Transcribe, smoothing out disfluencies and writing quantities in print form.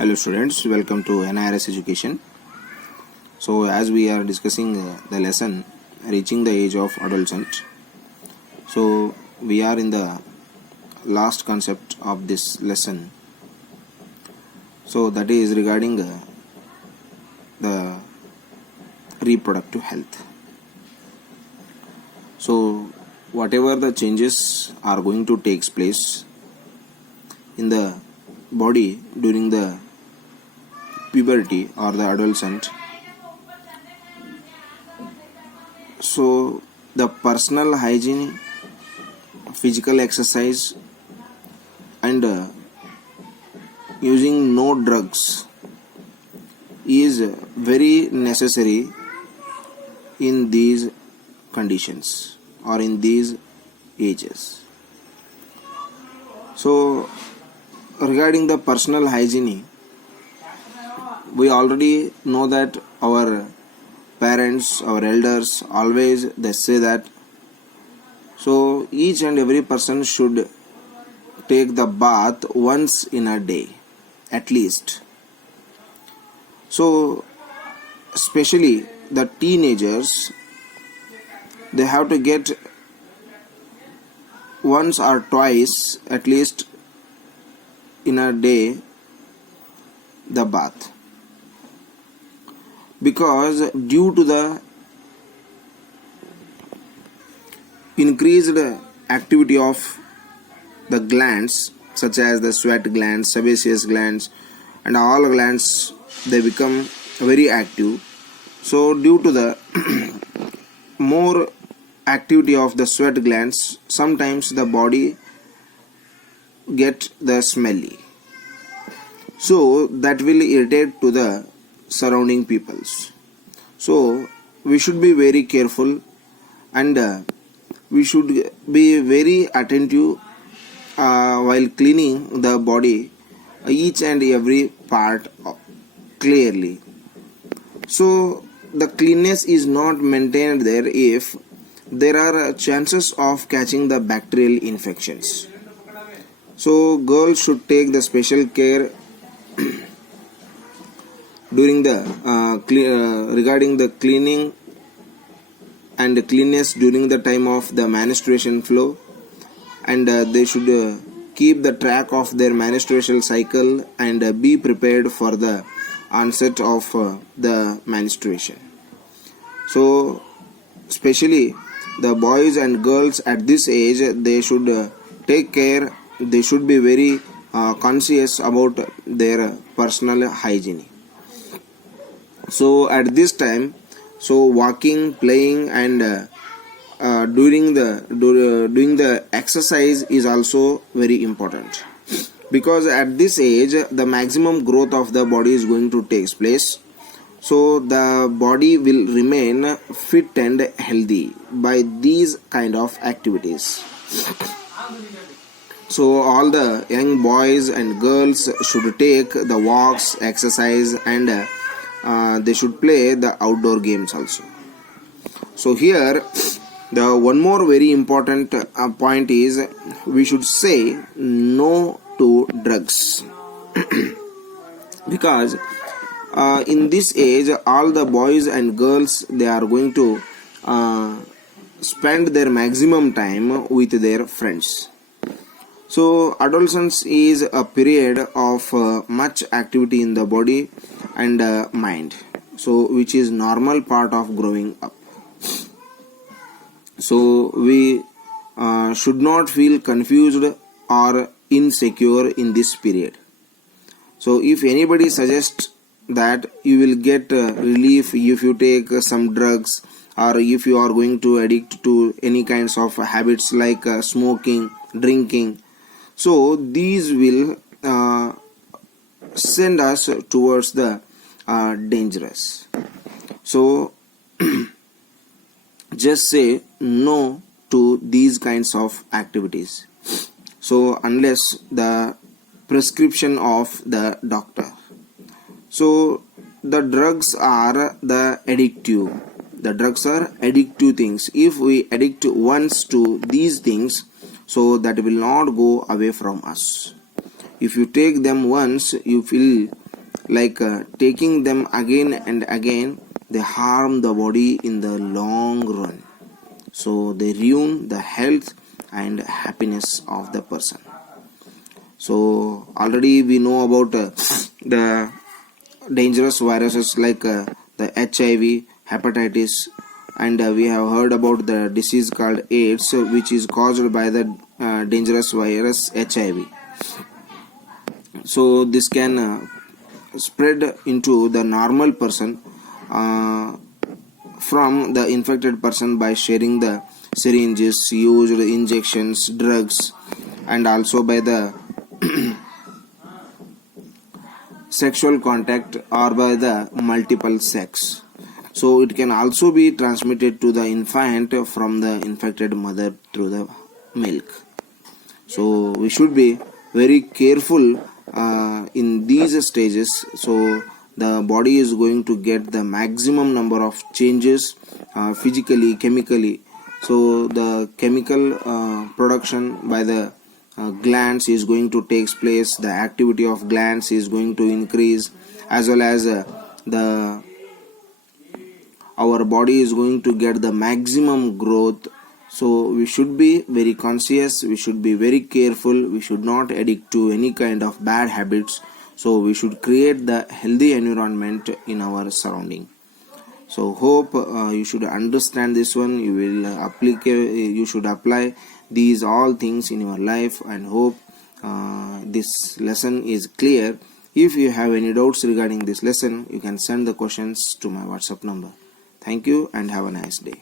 Hello students, welcome to NIRS Education. So as we are discussing the lesson reaching the age of adolescent. So we are in the last concept of this lesson. So that is regarding the reproductive health. So whatever the changes are going to take place in the body during the puberty or the adolescent, so the personal hygiene, physical exercise and using no drugs is very necessary in these conditions or in these ages. So regarding the personal hygiene, we already know that our parents, our elders always they say that so each and every person should take the bath once in a day at least. So especially the teenagers, they have to get once or twice at least in a day the bath, because due to the increased activity of the glands such as the sweat glands, sebaceous glands and all glands, they become very active. So due to the more activity of the sweat glands, sometimes the body get the smelly, so that will irritate to the surrounding peoples. So we should be very careful and we should be very attentive while cleaning the body, each and every part clearly. So the cleanness is not maintained there if there are chances of catching the bacterial infections. So girls should take the special care during the regarding the cleaning and cleanness during the time of the menstruation flow, and they should keep the track of their menstrual cycle and be prepared for the onset of the menstruation. So especially the boys and girls at this age, they should take care, they should be very conscious about their personal hygiene. So at this time, so walking, playing and doing the exercise is also very important, because at this age the maximum growth of the body is going to take place. So the body will remain fit and healthy by these kind of activities. So all the young boys and girls should take the walks, exercise and they should play the outdoor games also. So here the one more very important point is we should say no to drugs because in this age all the boys and girls, they are going to spend their maximum time with their friends. So adolescence is a period of much activity in the body and mind, so which is normal part of growing up. So we should not feel confused or insecure in this period. So if anybody suggests that you will get relief if you take some drugs, or if you are going to addict to any kinds of habits like smoking, drinking, so these will send us towards the dangerous. So just say no to these kinds of activities, so unless the prescription of the doctor. So the drugs are addictive things. If we addict once to these things, so that will not go away from us. If you take them once, you will like taking them again and again, they harm the body in the long run. So they ruin the health and happiness of the person. So already we know about the dangerous viruses like the HIV, hepatitis, and we have heard about the disease called AIDS, which is caused by the dangerous virus HIV. So this can spread into the normal person from the infected person by sharing the syringes, used injections, drugs, and also by the sexual contact or by the multiple sex. So it can also be transmitted to the infant from the infected mother through the milk. So we should be very careful in these stages. So the body is going to get the maximum number of changes physically, chemically. So the chemical production by the glands is going to take place, the activity of glands is going to increase, as well as our body is going to get the maximum growth. So we should be very conscious, we should be very careful, we should not addict to any kind of bad habits. So we should create the healthy environment in our surrounding. So hope you should understand this one. You should apply these all things in your life, and hope this lesson is clear. If you have any doubts regarding this lesson, you can send the questions to my WhatsApp number. Thank you and have a nice day.